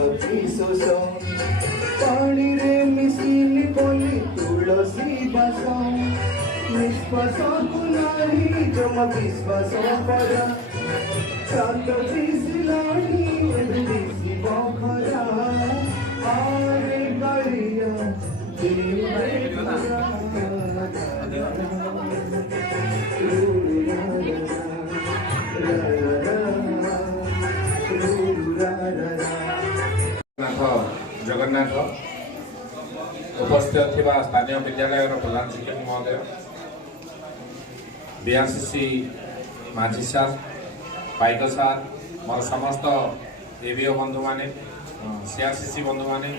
पद्धति शोष पानी रे मिसिली बोली तुलसी बस निष्पस कुनाही जम विश्वास पर शांत दिसिलानी दिसि बखरा आरे गरिया जगन्नाथ उपस्थित थिबा स्थानीय विद्यालय प्रधान शिक्षक महोदय बीआरसीसी माझी सार पाइक सार मोर समस्त एबीओ बंधु माने सीआरसीसी बंधु माने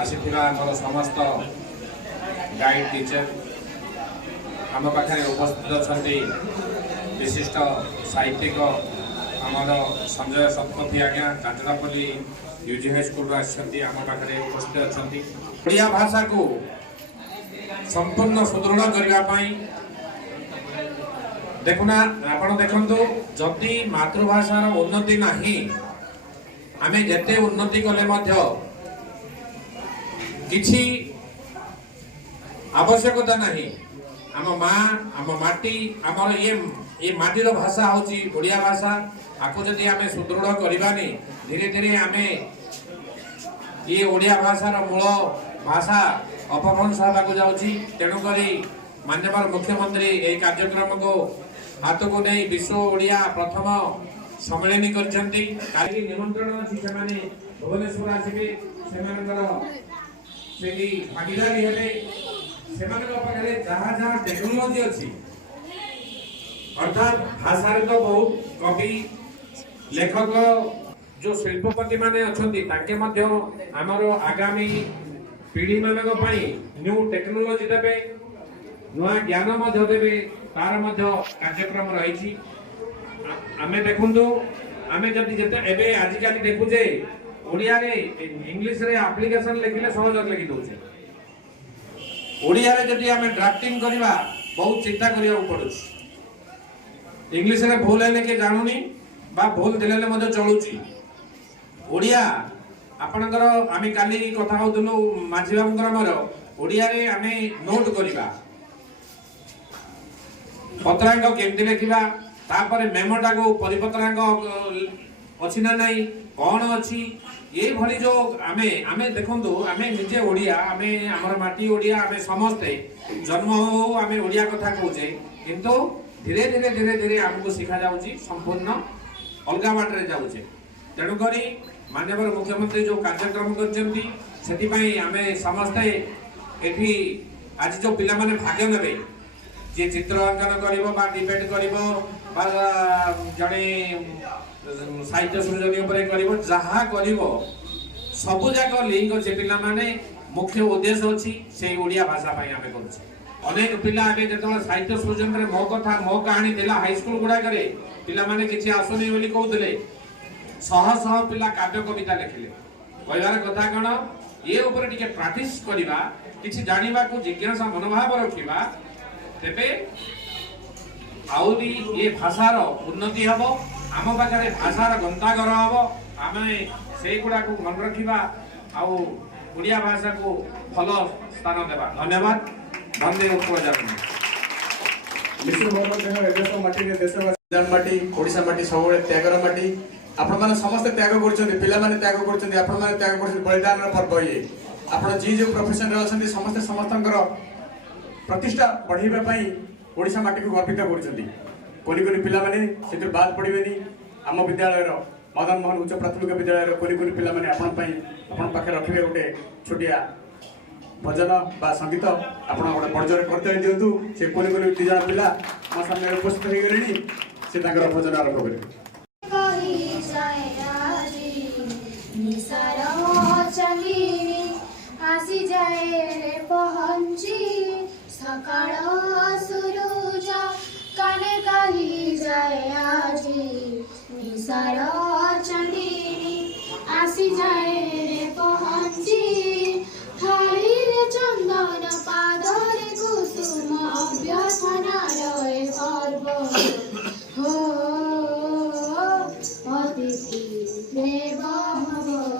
आसीथिबा मोर समस्त गाइड टीचर आम पाखे उपस्थित अच्छे विशिष्ट साहित्यिक आमर संजय शतपथी आज्ञा काटरापल्ली यूजी हाई स्कूल आम पाखे उपस्थित अच्छा ओडिया भाषा को संपूर्ण सुदृढ़ करने देखुना आपण देखंतु जदि मातृभाषार उन्नति नहीं आमे जेते उन्नति कले मध्य किछि आवश्यकता नहीं आम माँ आम माटी आमर ये माटीर भाषा होची ओडिया भाषा आपको जदि आमे सुदृढ़ करबानी धीरे धीरे आमे ये ओडिया भाषार मूल भाषा अपभ्रंश होगा जाऊँगी तेणुक माननीय मुख्यमंत्री यह कार्यक्रम को हाथ को नहीं विश्व ओडिया प्रथम सम्मेलन कर निमंत्रण अच्छी भुवनेश्वर आसवे से भागीदारी हेले जहाँ जहाँ टेक्नोलोजी अच्छी अर्थात भाषा तो बहुत कवि लेखक जो शिल्पपति माने अच्छे आमर आगामी पीढ़ी मानक न्यू टेक्नोलोजी देवे नुआ ज्ञान देवे तार कार्यक्रम रही आमे देखु आमे जदि एबे आजिकल देखुचे ओडिया रे इंग्लिश रे एप्लिकेशन लिखिले सहज लिखि दउचे ओडिया रे जदि आमे ड्राफ्टिंग करबा बहुत चिंता करिया पड़ुछि इंग्लिश रे भूल है के जानूनी बा भूल देले मधे चलुछि ओडिया आपनकर आमे काली कथा होतनु माझी बाबूकर मोर ओडिया रे आमे नोट करिबा पत्रांक केमती लिखा तापर मेमोटा को परिपत्रांक अच्छी ना नहीं कौन अच्छी ये भली जो आमे आमे देखंतु आमे निजे ओडिया आमे हमर माटी ओडिया आमे समस्ते जन्म हो आमे ओडिया कथा कहूचे किंतु धीरे धीरे धीरे धीरे हमको सिखा जाउची संपूर्ण अलगा बाटरे जाउचे तेणु करी माननीय मुख्यमंत्री जो कार्यक्रम करछंती सेति पई आमे समस्ते एठी आज जो पिला माने भाग नेबे जे चित्र अंकन करिवो बा डिबेट करिवो बा जणे साहित्य सृजनी उपरे करिवो जहा करिवो सब जाक लिंक जे पिला माने मुख्य उद्देश्य अछि से ओडिया भाषा पई आमे करछ अनेक पिला आगे जतोला साहित्य सृजन रे मो कथा मो कहानी देला हाई स्कूल गुडा करे पिला माने किछि आसुनी बोली कहउतले सह सह पिला काव्य कविता लिखिले कहबार कथा कोन ये ऊपर टिके प्रैक्टिस करिबा किछि जानिबा को जिज्ञासा मनोभाव रखिबा तेबे आउरी ये भाषार उन्नति हबो आम पाखे भाषार गंतागर हबो आमे से गुडा को मन रखिबा आउ ओडिया भाषा को भल स्थान देबा धन्यवाद वंदे उत्कल विष्णु मोहम्मद देश माटी देश माटी ओडिशा माटी सब त्यागर माटी आपण माने समस्त त्याग करछन्ती पिला माने त्याग करछन्ती आपण माने त्याग करछन्ती बलिदान पर्व ये आपण जी जो प्रोफेशन रे अछन्ती समस्त समस्तंकर प्रतिष्ठा बढ़ाइबा पई ओडिशा माटी को गर्वित करछन्ती कोनी कोनी पिला माने सेतिर बाद पड़िबेनी आम विद्यालय रो मदन मोहन उच्च प्राथमिक विद्यालय रो कोनी कोनी पिला माने आपण पई आपण पाखे रखिबे गोटे छोटिया भजन बा संगीत आपण गोटे पर्जर करते दियंतु से कोनी कोनी दिजा पिला म सामने उपस्थित हो गेलेनी से ताकर भजन आरंभ करिबे कही जाए आजी निसार चली आसी जाए पहुंची सकाळ सुरुज काने कही जाए आजी निसार चली आसी जाए पहुंची थाली रे चंदन पादरे कुसुम अभ्यर्थनार पर्व हो अतिथि देव भव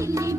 फुली